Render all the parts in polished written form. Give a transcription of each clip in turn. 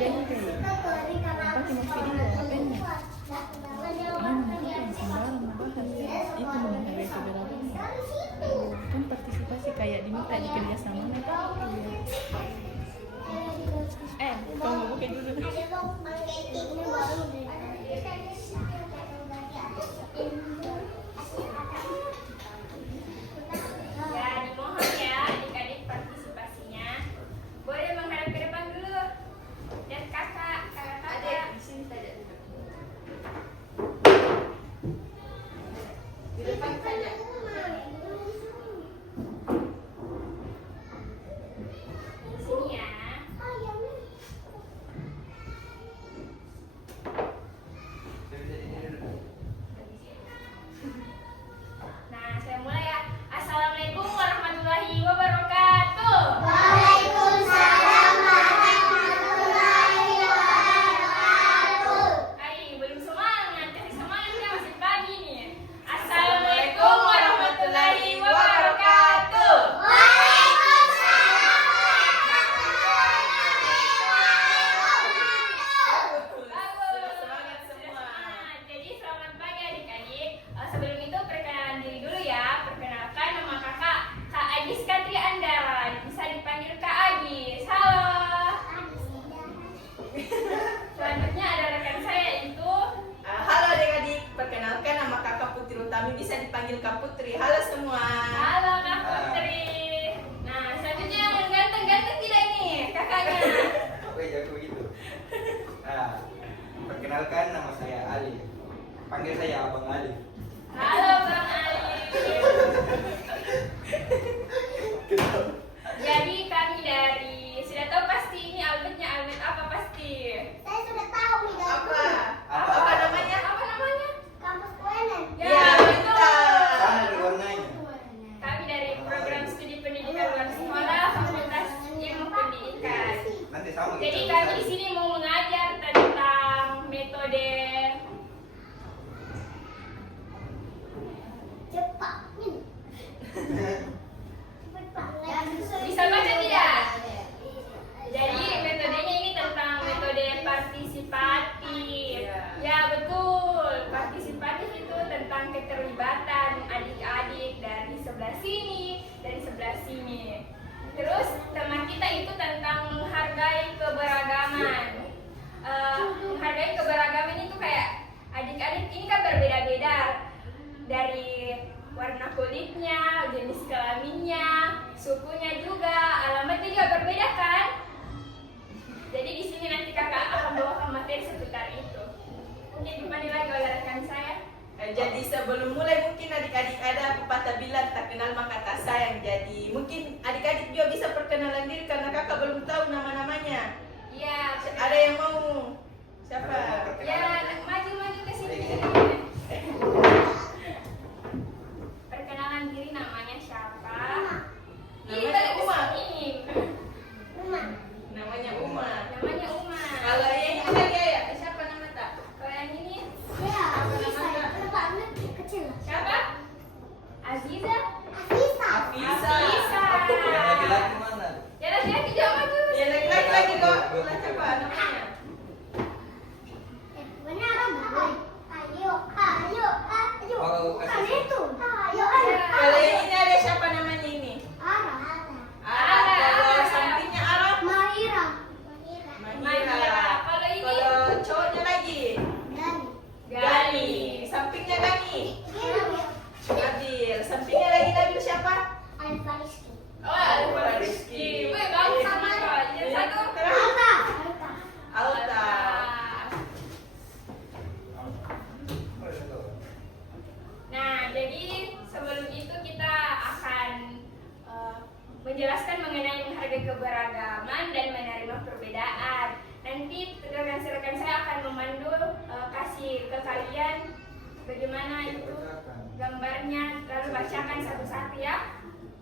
dia ini kayak pakai mau video ngapain ya? Sembarang bahas itu menghargai keberagaman. Kan partisipasi kayak diminta di kerjasama kan? Kamu buka dulu. Ya, dimohon ya adik-adik partisipasinya. Boleh menghadap ke depan dulu. Lihat kakak. Adik, di sini saja. Di depan saja. Di sini ya. Nah, saya mulai ya. Assalamualaikum warahmatullahi wabarakatuh. Waalaikumsalam warahmatullahi wabarakatuh. Hai, belum semangat. Kasih semangat ya, masih pagi nih. Assalamualaikum warahmatullahi wabarakatuh. Waalaikumsalam Bagus. Semangat semua. Semangat. Jadi selamat pagi adik-adik. Sebelum itu perkenalan diri dulu ya. Perkenalkan nama kakak Kak Agis Katri Andara. Bisa dipanggil Kak Agis. Halo. Selanjutnya ada rekan saya itu. Halo adik-adik, perkenalkan nama kakak Putri Utami, bisa dipanggil Kak Putri. Halo semua. Halo Kak Putri. Nah, selanjutnya yang ganteng-ganteng tidak ini kakaknya. Oke, jago begitu. Nah, perkenalkan nama saya Ali. Panggil saya Abang Ali. Halo Bang Ali. Jadi kami dari sudah tahu pasti ini Albert apa pasti? Saya sudah tahu nih Apa? Apa? Apa namanya? Apa namanya? kampus UNN. Ya, betul. Sama di warnanya. Kami dari program studi pendidikan luar sekolah Fakultas Ilmu Pendidikan. Nanti sama gitu. Jadi kami di sini mau mengajar tentang metode Cepat nih. Cepat banget. bisa baca tidak? Jadi metodenya ini tentang metode partisipatif. Ya betul, partisipatif itu tentang keterlibatan adik-adik dari sebelah sini, dari sebelah sini. Terus tema kita itu tentang menghargai keberagaman. Menghargai keberagaman itu kayak adik-adik ini kan berbeda-beda dari warna kulitnya, jenis kelaminnya, sukunya juga, alamatnya juga berbeda kan? Jadi di sini nanti kakak akan bawakan materi seputar itu. Mungkin dipanggil lagi oleh rekan saya. Jadi sebelum mulai mungkin adik-adik ada pepatah bilang tak kenal maka tak sayang. Jadi mungkin adik-adik juga bisa perkenalan diri karena kakak belum tahu nama-namanya. Iya. Ada yang mau? Siapa? Ya, maju ke sini. Perkenalan diri namanya siapa? Namanya Umar. Ini. Rumah. Namanya Umar. Namanya Umar. Kalau yang ini tadi ya, siapa nama tak? Kalau yang ini Ya, Afisa. Banget kecil. siapa? Aziza. Afisa. Afisa. Afisa. Yang laki-laki mana? Ya laki-laki jangan maju. Ya laki-laki lagi kok. Siapa namanya? Benar kan? Ayo. Oh, Bukan kasih. itu. Ayo. Kalau yang ini ada siapa namanya ini? Ara. Arab. Kalau sampingnya Arab? Mahira. Mahira. Kalau ini? Kalau cowoknya lagi? Dan. Gani. Sampingnya Gani. Nabil. Sampingnya lagi Nabil siapa? Alfa Rizky. Oh, Alfa Rizky. Wih, bagus sama kok. Yang satu. Alta. Alta. Nah, jadi sebelum itu kita akan menjelaskan mengenai menghargai keberagaman dan menerima perbedaan. Nanti rekan-rekan saya akan memandu kasih ke kalian bagaimana itu gambarnya, lalu bacakan satu-satu ya.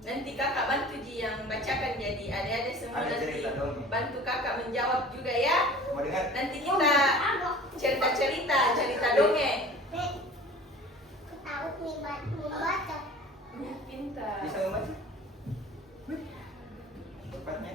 Nanti kakak bantu Ji yang bacakan, jadi adik-adik semua Ada nanti cerita dong. bantu kakak menjawab juga ya. Mau dengar? Nanti kita cerita dongeng. Tahu nih membaca. Pintar. Bisa membaca? Tepatnya.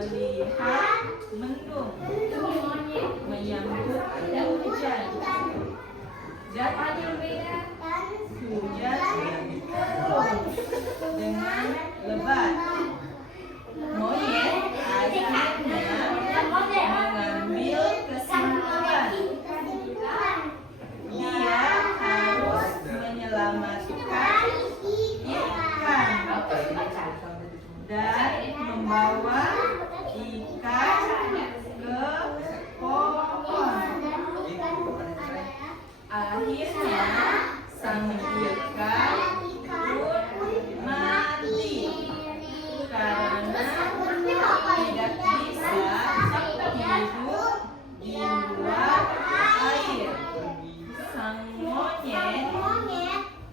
melihat mendung, menyambut hujan. Jatuh hujan turun dengan lebat. Monyet akhirnya mengambil kesimpulan. Dia harus menyelamatkan ikan dan membawa ikan ke pohon. Akhirnya sang ikan pun mati karena tidak bisa hidup di luar air. Sang monyet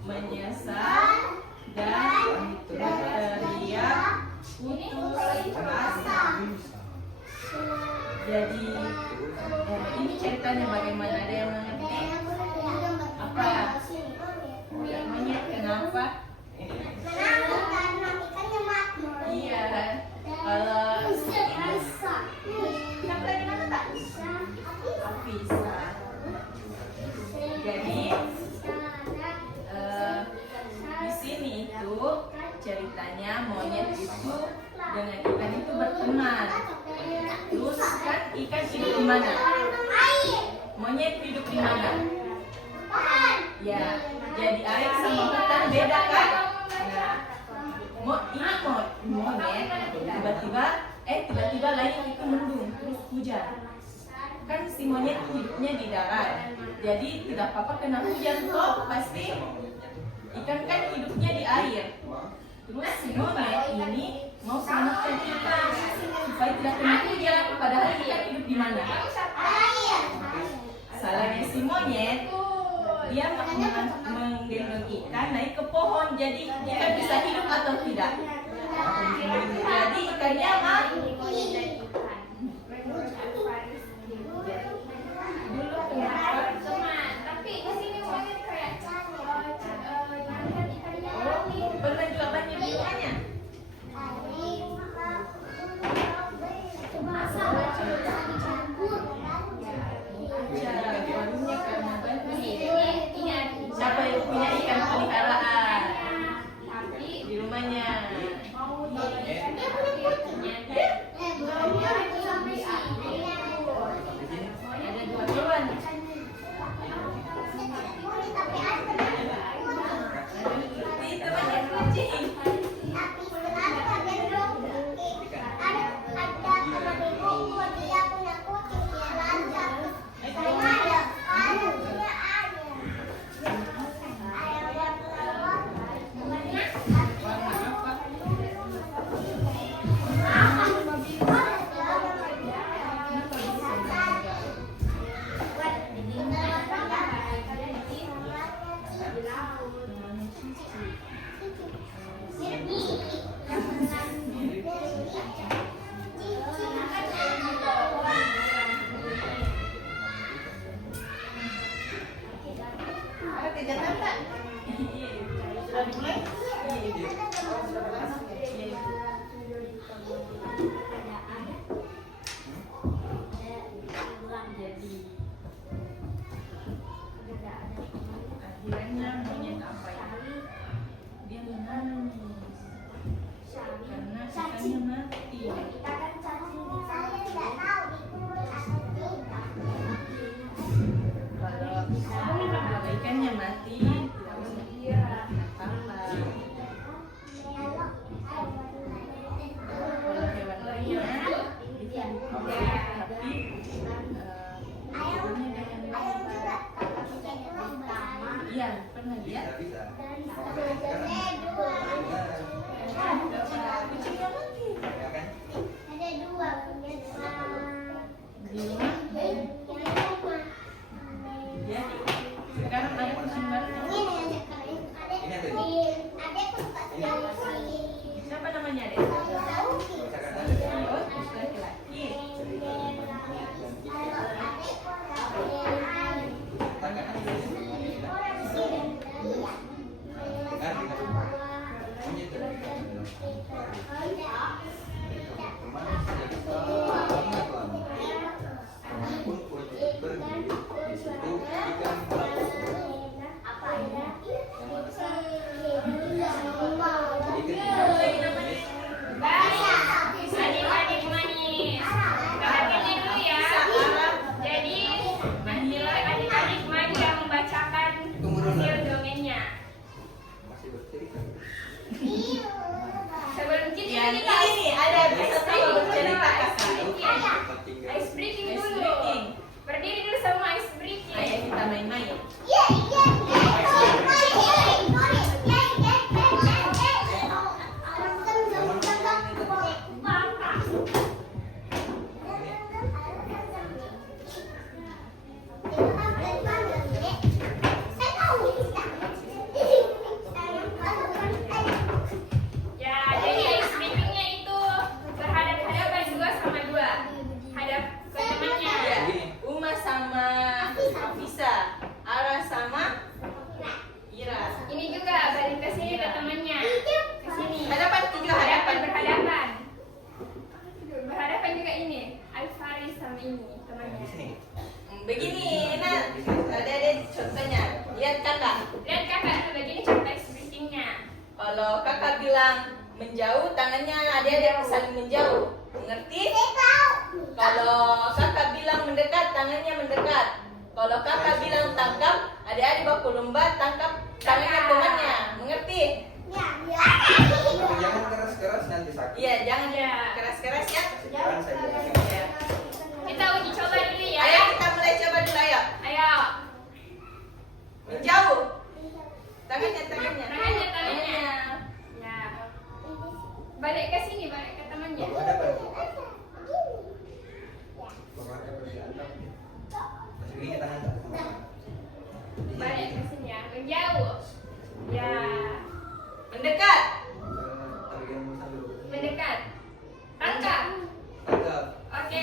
menyesal dan berteriak putus asa. Jadi ini ceritanya bagaimana, ada yang mengerti? Apa? Monyet kenapa? Iya. Kalau kenapa lagi nama tak? Afisa. Jadi di sini itu ceritanya monyet itu dengan ikan itu berteman. Terus kan ikan hidup di mana? Monyet hidup di mana? Ya, jadi air sama hutan beda kan? Nah, ini monyet tiba-tiba langit itu mendung terus hujan. Kan si monyet hidupnya di darat, jadi tidak apa-apa kena hujan toh pasti. Ikan kan hidupnya di air. Terus si monyet ini mau selamatkan ikan supaya tidak kena hujan, padahal ikan hidup di mana? Salahnya si monyet, dia menggendong ikan naik ke pohon, jadi ikan bisa hidup atau tidak? Jadi ikannya mati. Dulu kenapa? Tapi di sini monyet kayak nyangkat ikannya. Oh, pernah juga banyak bunganya. Warungnya karena banyak. Siapa yang punya ikan peliharaan Tapi di rumahnya? mau Ya? sama ini Di temannya. sini. Begini, nah, ada contohnya. Lihat kakak. Lihat kakak tuh begini contoh ekspresinya. Kalau kakak bilang menjauh, tangannya adik-adik saling menjauh. Mengerti? Kalau kakak bilang mendekat, tangannya mendekat. Kalau kakak bilang tangkap, adik-adik baku lomba tangkap tangannya temannya. Mengerti? Tapi jangan keras-keras nanti sakit. Iya, jangan Iya. keras-keras ya. Jangan saja. Ya. Kita uji coba dulu ya. Ayo kita mulai coba dulu ayo. Ayo. Menjauh. Tangannya. Tangannya. Ya. Balik ke sini, balik ke temannya. Bawa ada apa? Bawa ada berdiantap. Masuk ini tangan tak? Balik ke sini ya. Menjauh. Ya. Mendekat. Tarik yang besar dulu. Mendekat. Tangkap. Tangkap. Oke.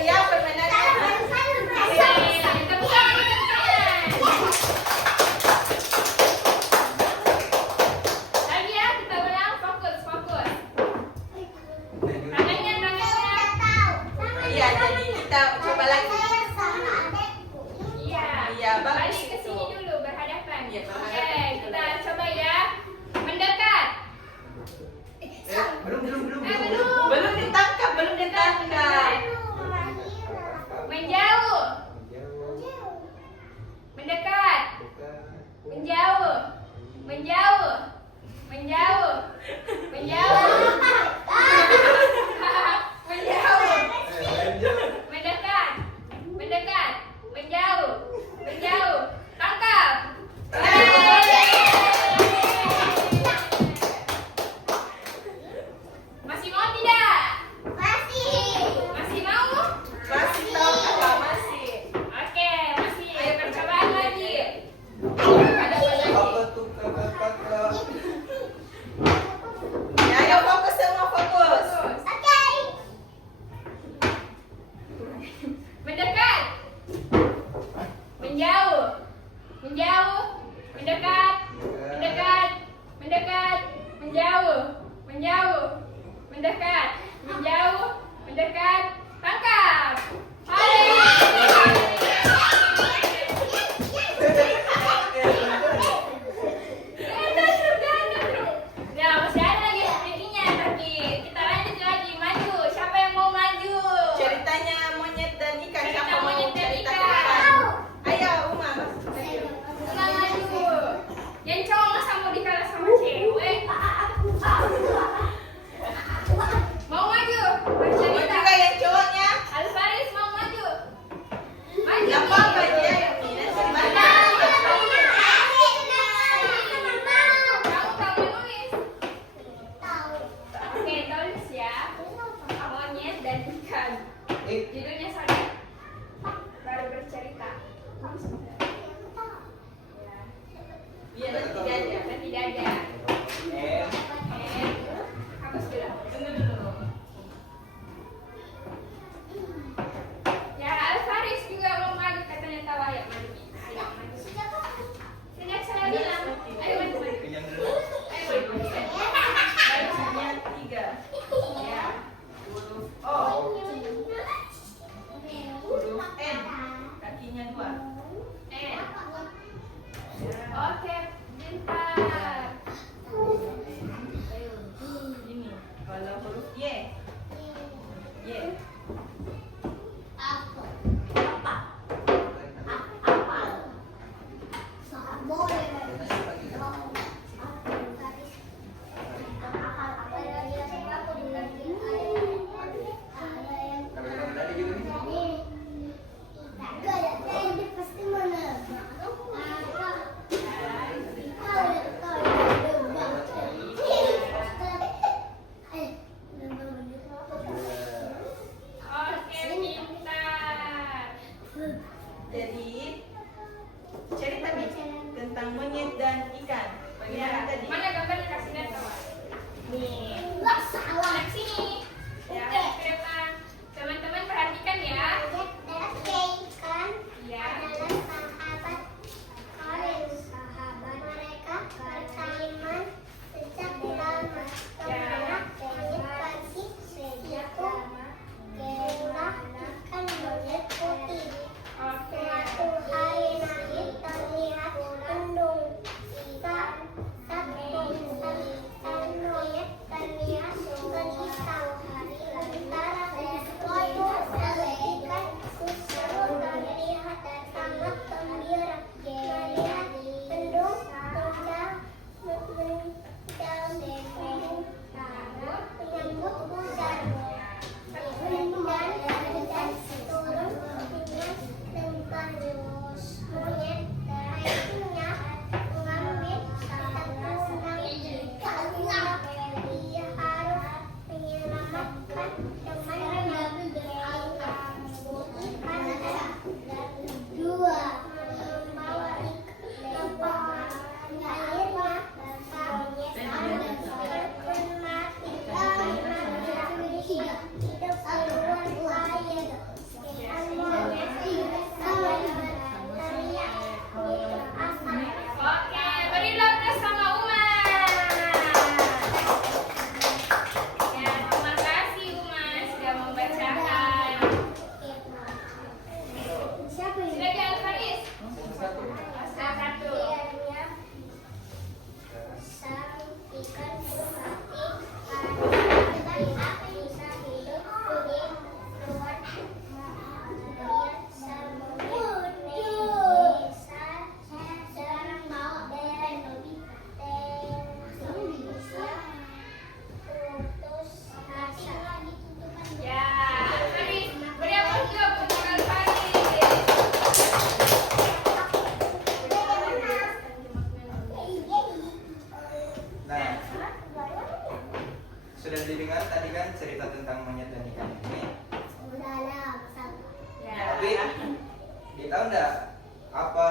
Iya, permainannya. Tepuk tangan, tepuk tangan. Lagi ya, kita ulang. Fokus. Tangannya. Iya, jadi kita coba lagi. Iya. Iya, bagus Balik ke itu. sini dulu, berhadapan. Iya, Oke, berhadapan. kita coba ya. Mendekat. Belum. Belum. Belum ditangkap. Menjauh. Mendekat. Menjauh. Mendekat. Menjauh. Tangkap. Masih mau tidak? Masih mau? Masih tahu kakak masih. Oke, masih percobaan lagi. Ada apa lagi? Apa tuh kakak? Ya, ayo fokus semua fokus. Mendekat. Menjauh. Mendekat. Mendekat. Tangkap. Ya, masih ada lagi rezekinya, tapi kita lanjut lagi, maju. Siapa yang mau maju? Ceritanya monyet dan ikan. Cerita Siapa mau monyet dan cerita ikan. ikan? Ayo, Uma. Senang maju. Yang cowok masa mau dikalah sama cewek? Mau maju? Mau Bercerita. juga yang cowoknya? Alfaris mau maju? Maju. Gak apa-apa dia. Kamu nulis. Oke, tulis ya. Monyet dan ikan. Judulnya sama. Baru bercerita. Ya. Biar nanti tidak ada. Dan tidak ada. Hapus dulu. Tunggu dulu. Ya, Alfaris juga mau maju katanya tahu ayo maju. Ayo maju. Sejak saya bilang, ayo maju. Pinjam dulu. Ayo maju. Barusannya 3. Ya. Oh. dibacakan. Siapa ini? Silakan Alfaris. Satu. Salah satu. Sang ikan mati karena apa bisa hidup di luar air samudra bisa sekarang mau putus asa. Ya, Alfaris. Beri applause juga untuk Alfaris. Nah, sudah didengar tadi kan cerita tentang monyet dan ikan ini. Tapi dia tahu nggak apa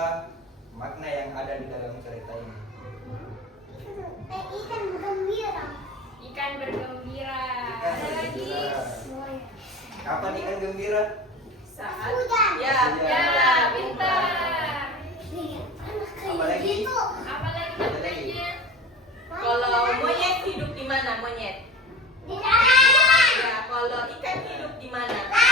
makna yang ada di dalam cerita ini? Ikan gembira. Ikan bergembira. Ikan bergembira. Kapan ikan gembira? Saat Hujan. ya, Ya, pintar. Apalagi? Apalagi maknanya? kalau monyet hidup di mana monyet? Di darat. Ya, kalau ikan hidup di mana? Nah,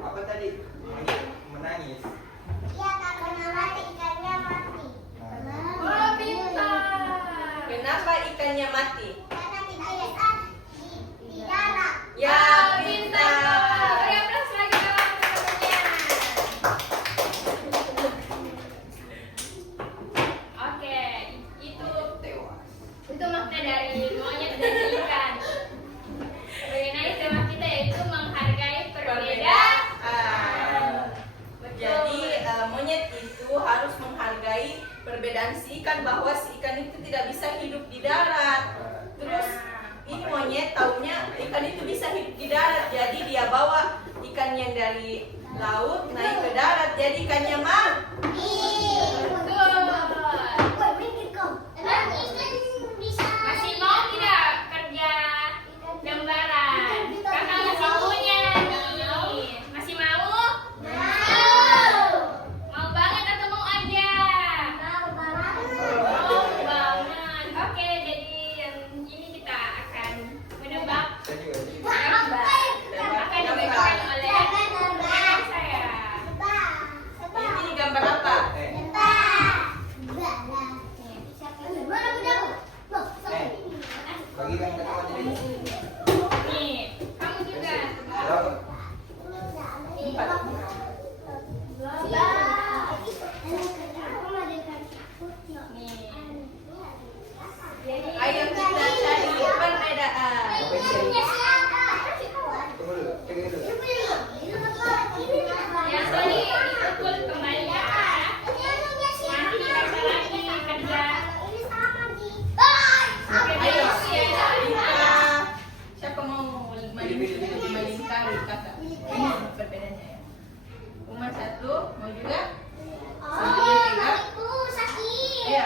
apa tadi? Monyet menangis. Iya, karena mati ikannya mati. Oh, pintar. Kenapa ikannya mati? Karena tidak bisa di darat. Ya, pintar. Beri applause lagi dong teman-temannya. Oke, itu makna dari monyet dan ikan. Mengenai tema kita yaitu menghargai perbedaan. Jadi monyet itu harus menghargai perbedaan si ikan, bahwa si ikan itu tidak bisa hidup di darat. Terus ini monyet taunya ikan itu bisa hidup di darat, jadi dia bawa ikan yang dari laut naik ke darat, jadi ikannya mati. Betul. Masih mau tidak kerja gambaran? Kakak masih punya nih. Masih mau? Mau banget atau mau aja? Mau banget. Oke, jadi yang ini kita akan menebak Saya juga jadi. gambar. Akan dibacakan oleh rekan saya. Ini gambar apa? Bagikan ke teman jadi. Nih, kamu juga. Berapa? Nih. Jadi Ayo kita cari perbedaan. Tunggu dulu. Pegang dulu. yang tadi dipukul kembali ya. Nanti dibaca lagi kerja. Oke, Ayo, ya. kita siapa mau melingkari kakak? Ini perbedaannya ya. Umar satu, mau juga? Iya.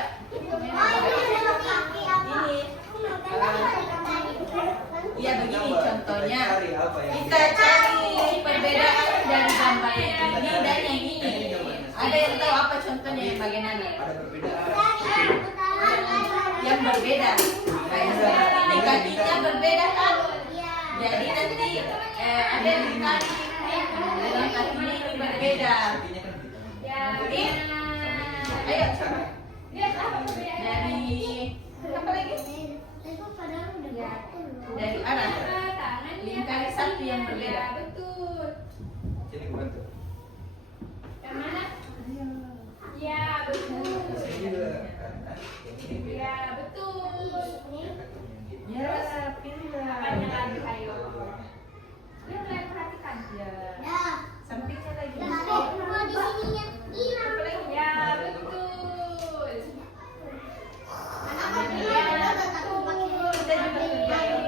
Iya begini contohnya. Cari apa yang Kita cari perbedaan dari gambar yang ini dan yang ini. Ada yang tahu apa contohnya yang bagian mana? ada perbedaan. Yang berbeda. Kayak seperti ini kakinya berbeda kan? Jadi nanti ada yang dikali dengan kakinya ini berbeda. Artinya kan gitu. Ya, Jadi, benar. ayo coba. Lihat apa perbedaan? Dari apa lagi? Dari arah. Tangan Lingkari satu yang berbeda. Ya, betul. Sini gua bantu. Yang mana? Ya, betul. Di sini juga karena yang ini beda. Ya, betul. Ya, pilihlah. Apanya lagi, ayo. Dia mulai perhatikan. Ya, sampingnya lagi. Ya, betul. Ya, betul. Kita juga kerjain.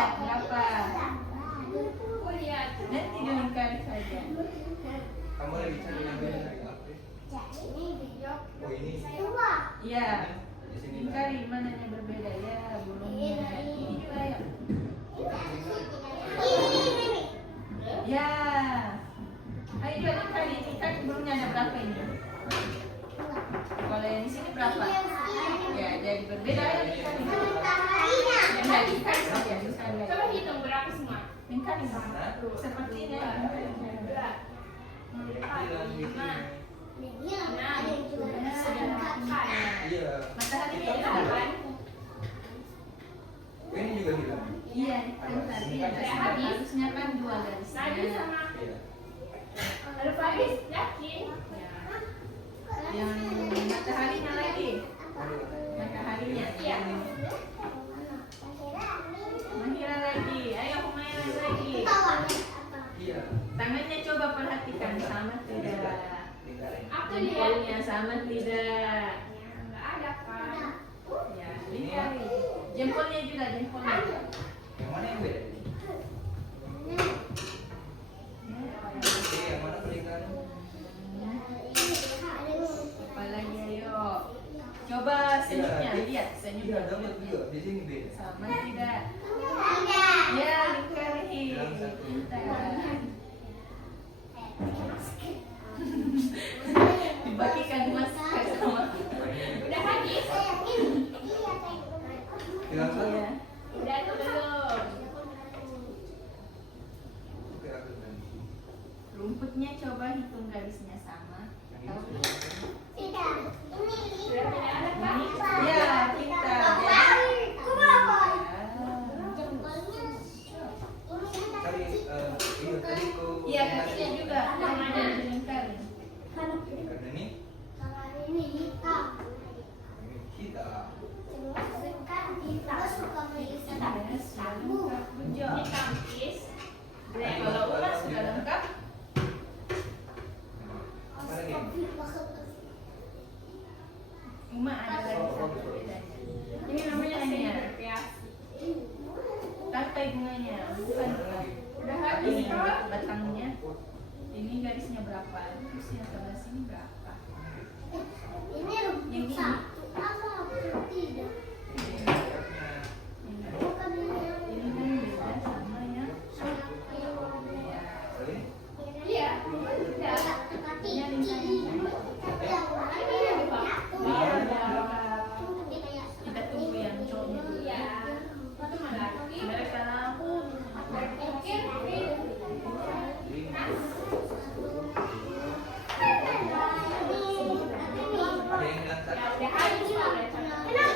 lihat berapa. Oh lihat. Nanti dengan kali saja. Kamu lagi cari yang beda dari apa? Oh ini. Iya. Di sini. Dikali mananya berbeda ya, bolongnya. Ini juga ya. Ya. Ayo juga dikali, ini kan burungnya ada berapa ini? Kalau yang di sini berapa? Ya, jadi berbeda ya dikali. Yang lagi dikali saja, dikali. Coba hitung berapa semua. Dikali seperti ini. Dua, empat, lima, enam, sembilan. Iya. Mataharinya Iya hilang. kan? Ini juga hilang. Iya, kan tadi harusnya kan dua garisnya. Nadi sama Iya. Lalu Faris, yakin? Yang mataharinya lagi. Mataharinya. Iya. Mahira lagi. Ayo Humaira lagi. Iya. Tangannya coba perhatikan sama tidak. Aku lihat. Jempolnya sama tidak. Nggak ada kan? Ya, lihat. Jempolnya juga, jempolnya. Yang mana yang beda? Oke, yang mana berikan? Apalagi ayo. Coba senyumnya, lihat Iya, senyumnya. dapat juga. Di sini beda. Sama tidak? Ya, lingkari. Pintar. Dibagikan masker sama. Udah habis? Hilang satu. Ya. Udah atau belum? Oke, aku ganti. Rumputnya coba hitung garisnya sama. Yang Atau ini. Sudah tidak ada kan? ya, pintar. Tadi, iya tadi kau. Iya, kakinya juga. Ada lingkari. Karena ini kita. Ini kampis. Kalau ulas sudah lengkap. Apa lagi? Cuma ada lagi satu bedanya. Ini namanya Bunganya. seni berkreasi. Tangkai bunganya, bukan Udah habis ini kok? batangnya. Ini garisnya berapa? Terus yang sebelah sini berapa? Ini kan beda sama yang ya. Iya. Udah. Ini lingkaran. Kita tunggu yang cowoknya dulu. Iya. Itu mana? Mereka Berpikir. Ada yang hilang satu. Ya udah habis kok. Udah.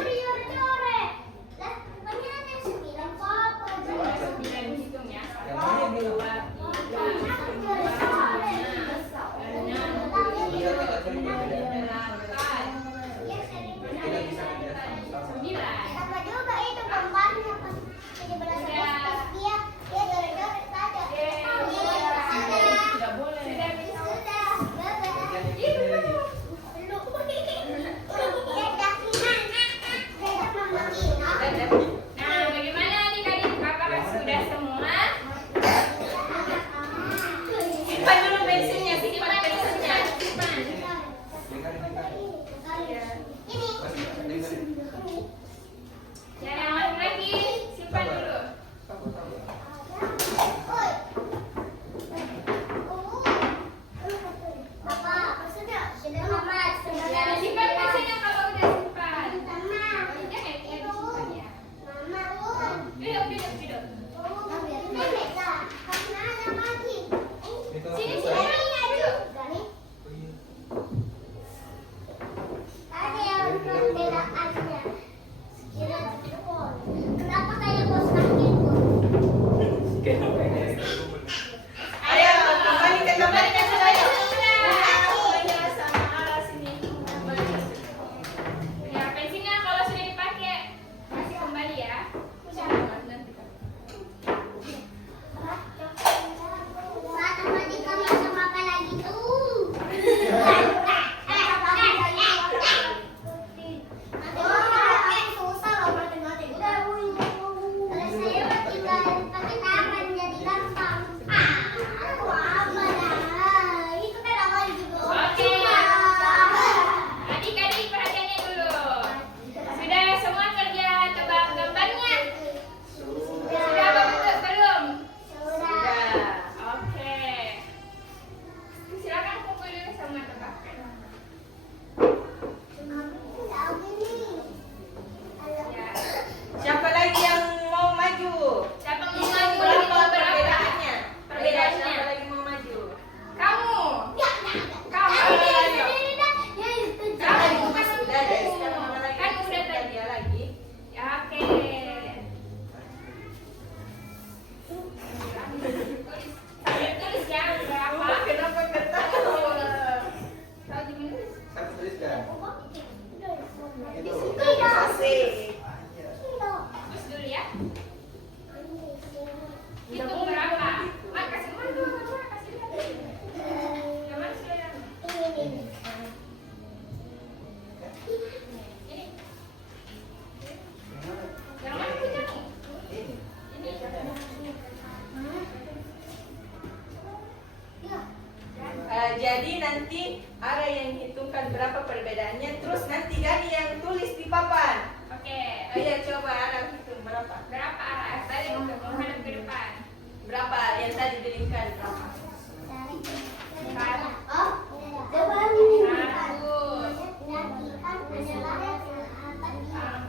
Jadi nanti Ara yang hitungkan berapa perbedaannya, terus nanti Gani yang tulis di papan. Oke. Ayo coba Ara hitung berapa? Berapa arah? Balik untuk menghadap ke depan. Berapa yang tadi berikan berapa?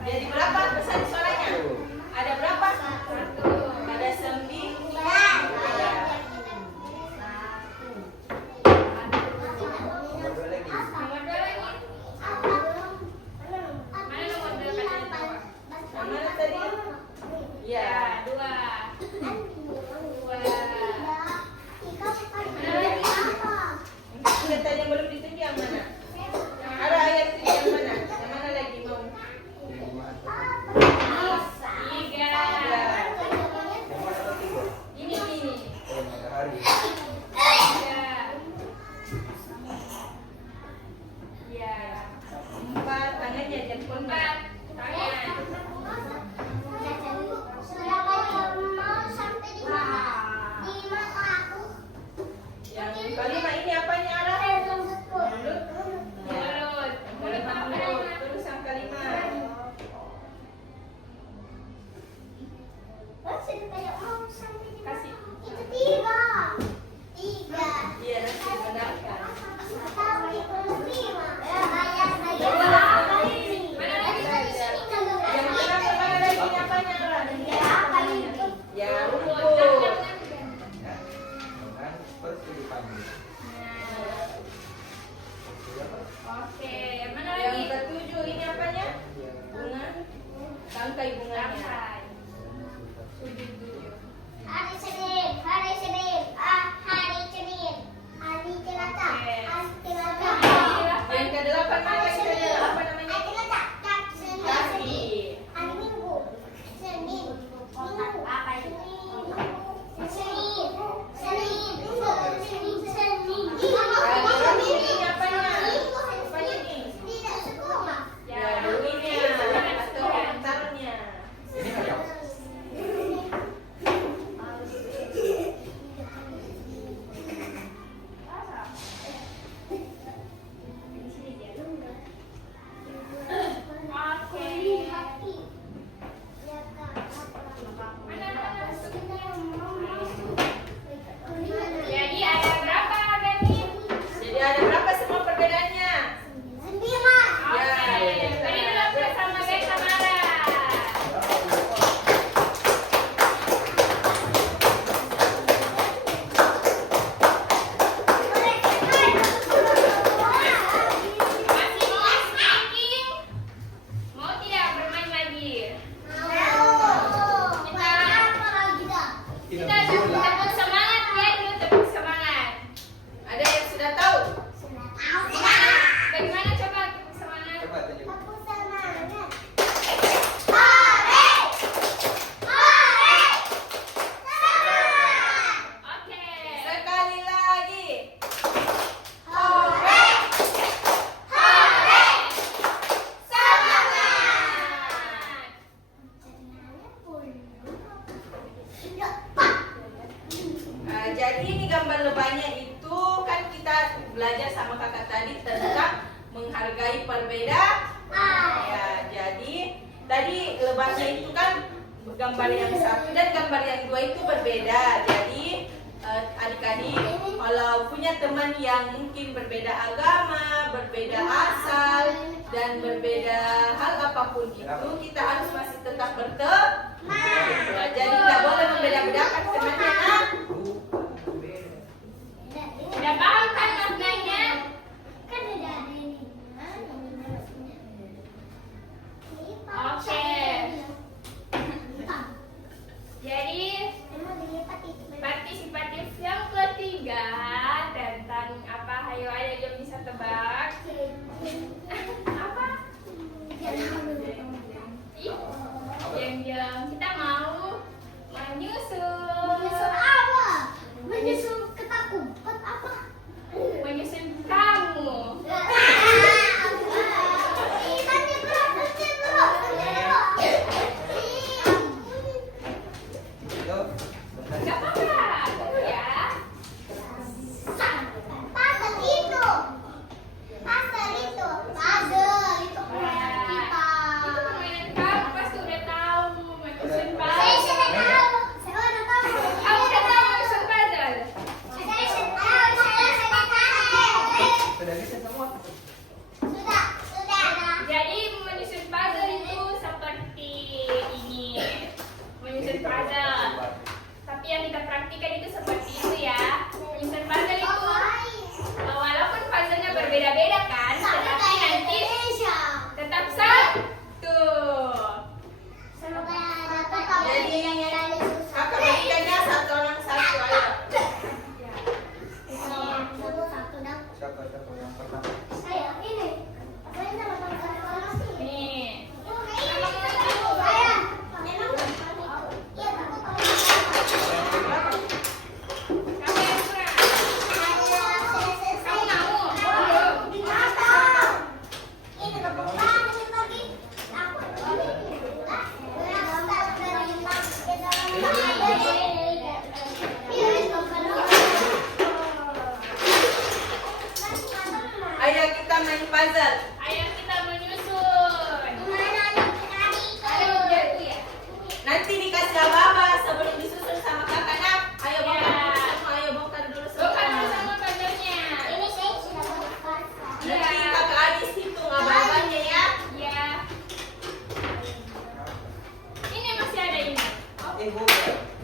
Jadi berapa besar suaranya? Ada berapa? Ada 9. Nomor 2 lagi. Nomor 2 lagi. Mana nomor 2 kata dua? Yang mana tadi? Ya, Ya. 2. 2. Yang tadi yang belum ditunjuk yang mana? Ada ayat itu yang mana? Yang mana lagi mau? Yang lima. 3. Yang mana atau 3? Ini. Oh, matahari. 3. Ya. 4 tangannya jempol 4. Tangan. Yang kelima ini apanya Ara? Mulut. Ya. Mulut. Mulut apa Mulut. namanya? Terus yang kelima. Kasih. Itu tiga. Tiga. Iya nanti dibenarkan. Mana lagi? Yang kenapa mana lagi ini apanya Ara? Ya rumput. Ya. Dengan seperti dipanggil. Oke, mana Yang lagi? ketujuh ini apanya? Bunga. Tangkai bunganya. Sampai. 7. Hari Senin, hari Senin, hari Senin, hari Selasa, hari Selasa. Yang kedelapan mana yang kedelapan apa namanya? Hari Selasa, Senin, Kaki. hari Minggu, Senin, Minggu, Senin, Ini apanya? Apanya nih? tidak sekolah. Ya, dulunya atau antaranya. Ini ayam. Jadi ada berapa Gani? Jadi ada berapa semua perbedaannya? Oke. Beri dulu bersama guys Samara. Masih mau speaking? Mau tidak bermain lagi? Kita tepuk semangat ya dulu, tepuk semangat. Ada yang sudah tahu? Bagaimana coba tepuk semangat? Coba tunjuk. Oke. Sekali lagi. Semangat. Jadi ini gambar lebahnya itu kan kita belajar sama kakak tadi tentang menghargai perbedaan. Ya, jadi tadi lebahnya itu kan gambar yang satu dan gambar yang dua itu berbeda. Jadi adik-adik kalau punya teman yang mungkin berbeda agama, berbeda asal dan berbeda hal apapun itu, kita harus masih tetap berteman. Jadi tidak boleh membeda-bedakan temannya. Nah. Udah paham kan maknanya? Oke. Jadi partisipatif yang ketiga tentang apa? Ayo ada yang bisa tebak? Apa? Ih, yang kita mau menyusun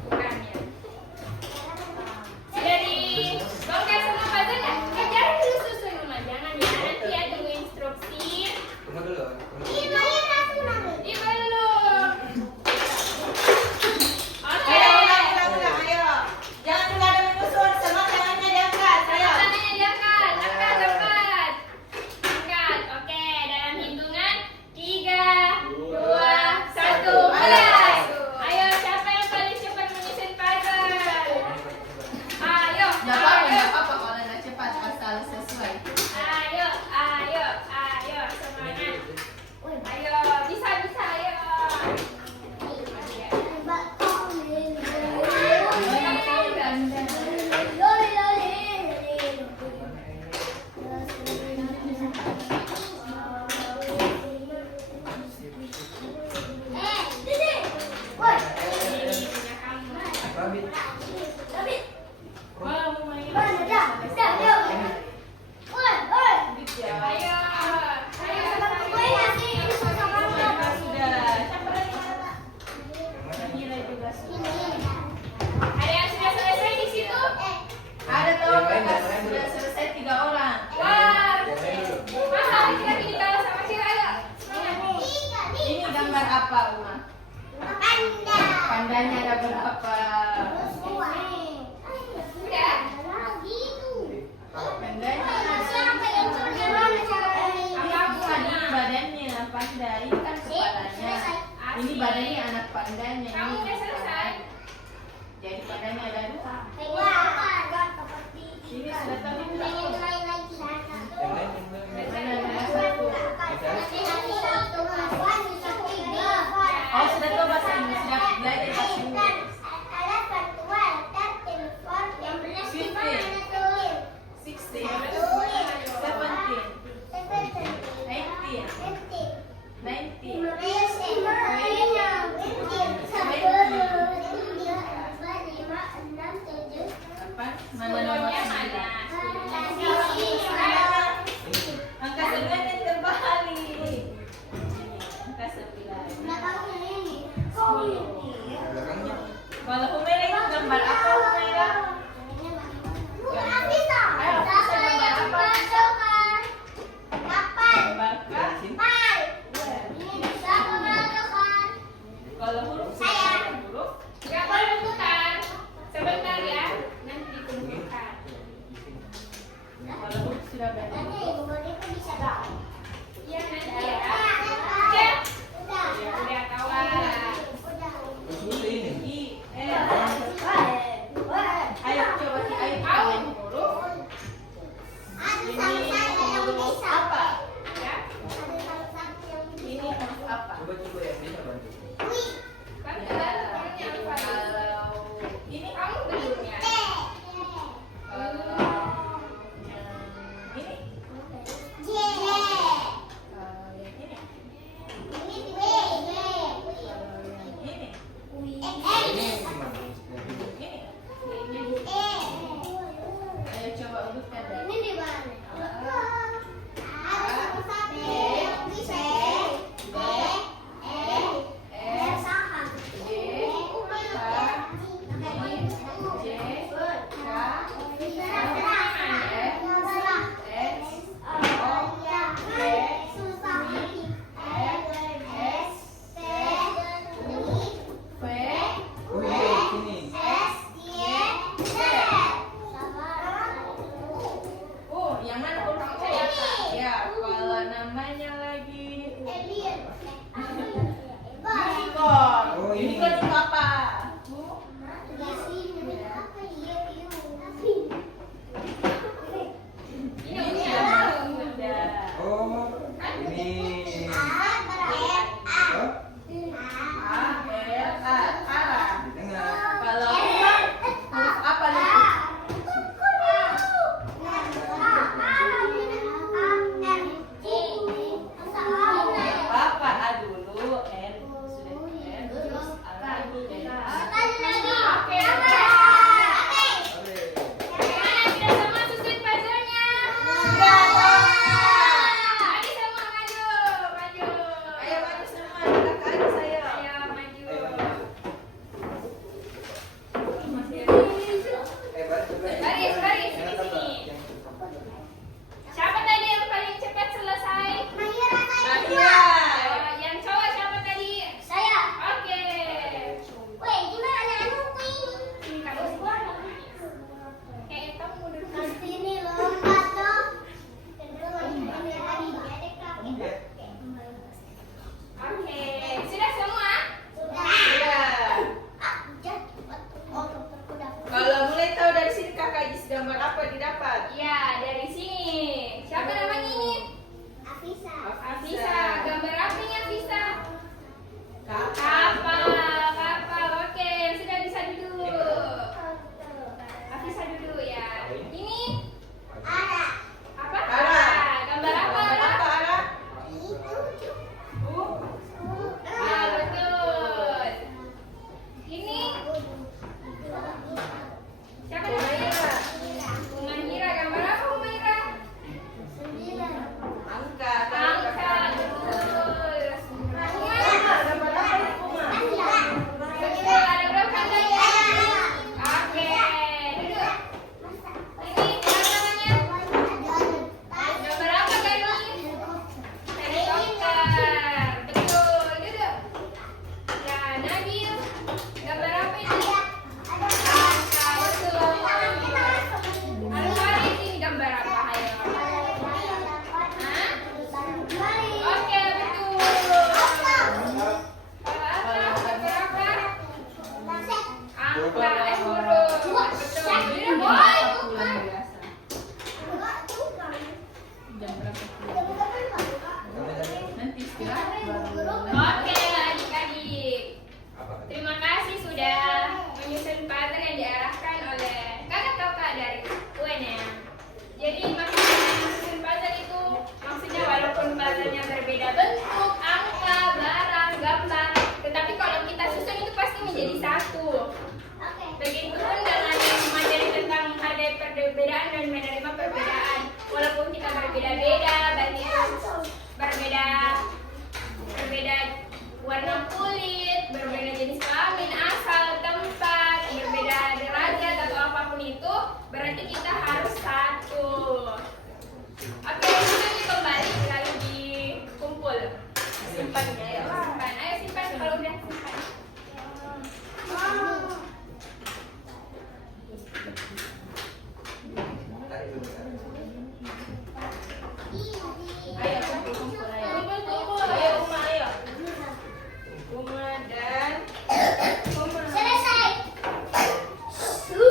Bukan ya. Sudah dibongkar semua puzzle nggak? Jangan dulu susun rumah, jangan ya. Nanti ya tunggu instruksi. Tunggu dulu. Ini banyak satu lagi. Ih belum. Oke. Ayo, ulang, ayo. Jangan dulu ada menyusun, semua tangannya diangkat. Ayo. Tangannya diangkat, angkat. Angkat. Oke, dalam hitungan 3, 2, 1, mulai. Ayo, siapa yang paling cepat menyusun puzzle? Ayo, Nggak apa-apa kalau nggak cepat asal sesuai. Ayo, semangat. Ayo, bisa, ayo. Ini punya kamu. Babit. Wah, lumayan. Ayo, Sudah. Siapa lagi? Nilai juga sudah. ada yang sudah selesai di situ? Ada tahu kakak sudah selesai 3 orang. Wah, Yang lain dulu. masa laki-laki dibawa sama cewek? Ayo. Ini gambar apa, Uma? Pandanya ada berapa? Udah. Pandanya ada Apa bukan ini badannya panda, ini kan kepalanya. Ini badannya anak pandanya. Kamu udah selesai? Jadi pandanya ada 2. Ini sudah tahu ini berapa? Yang lain. Mana ada 1? Oh, sudah tahu bahasa Inggris, sudah belajar bahasa Inggris. Alat bantuan telepon yang belas di mana tuh? 16, 17, 18, 19. Apa? Mana nomor Nomornya 9? mana? Angka 9 yang terbalik. Angka 9. Belakangnya. Kalau Humaira itu gambar apa, Humaira? Gambar K. Kalau huruf ada huruf. Gak boleh bentukan. Sebentar ya, nanti dikumpulkan. Kalau huruf sudah banyak. Iya nanti ya. Cek. Udah kawan. Terus ini. I, L. Ayo coba si Ayu kalian huruf. Ini huruf apa? Ya. Ini huruf apa? Coba yang bisa bantu. Kan Ya, kita orangnya apa? kalau ini Kamu belumnya. kalau yang ini kalau yang ini Ini gimana? ini ayo coba urutkan dari Oh iya, sini. angka, huruf. Betul. Jam Boy. berapa pulang biasa? Jam berapa pulang? Nanti istirahat baru Oke, adik-adik. Apa? Terima kasih sudah menyusun puzzle yang diarahkan oleh kakak kakak dari UNM. Jadi maksudnya menyusun puzzle itu maksudnya walaupun puzzle-nya berbeda bentuk, angka, barang, gambar, tetapi kalau kita susun itu pasti menjadi satu. Begitupun dengan materi tentang ada perbedaan dan menerima perbedaan. Walaupun kita berbeda-beda, berbeda warna kulit, berbeda jenis kelamin, asal, tempat, berbeda derajat atau apapun itu, berarti kita harus satu. Oke, ini kembali lalu dikumpul. Simpan ya, ayo simpan. Ayo simpan kalau udah simpan. Ayo kumpul ayo. Kumpul. Ayo Uma ayo. Uma dan Selesai. Itu.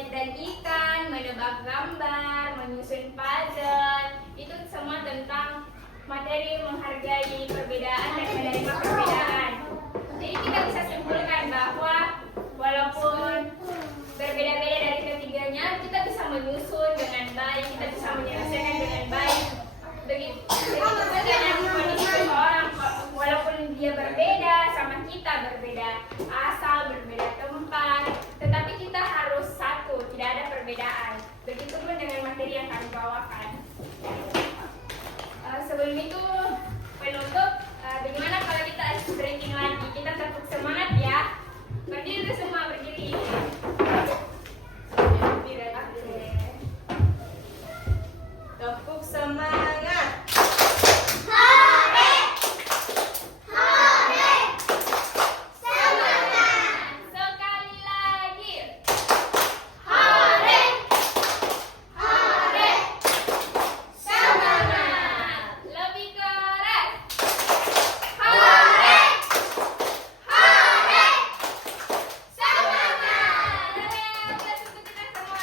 monyet dan ikan, menebak gambar, menyusun puzzle. Itu semua tentang materi menghargai perbedaan dan menerima perbedaan. Jadi kita bisa simpulkan bahwa walaupun berbeda-beda dari ketiganya, kita bisa menyusun dengan baik, kita bisa menyelesaikan dengan baik. Begitu juga dengan kondisi seseorang, walaupun dia berbeda sama kita, berbeda asal, berbeda tempat, tetapi kita harus satu, tidak ada perbedaan. Begitupun dengan materi yang kami bawakan. Sebelum itu penutup, bagaimana kalau kita breaking lagi? Kita tepuk semangat ya. Berdiri semua, berdiri. Tepuk semangat. Hore! Hore! Semangat! Sekali lagi. Hore! Hore! Semangat. Lebih keras. Hore! Hore! Semangat. Ayo, kita semua.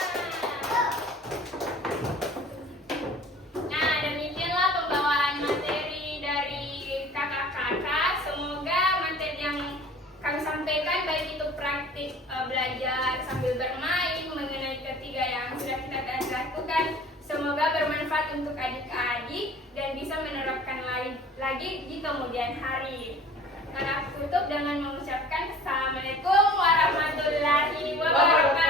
Nah, demikianlah pembawaan materi dari kakak-kakak. Semoga materi yang kami sampaikan, baik itu praktik belajar sambil bermain mengenai ketiga yang sudah kita lakukan, semoga bermanfaat untuk adik-adik dan bisa menerapkan lagi di kemudian hari. Karena tutup dengan mengucapkan Assalamualaikum warahmatullahi wabarakatuh.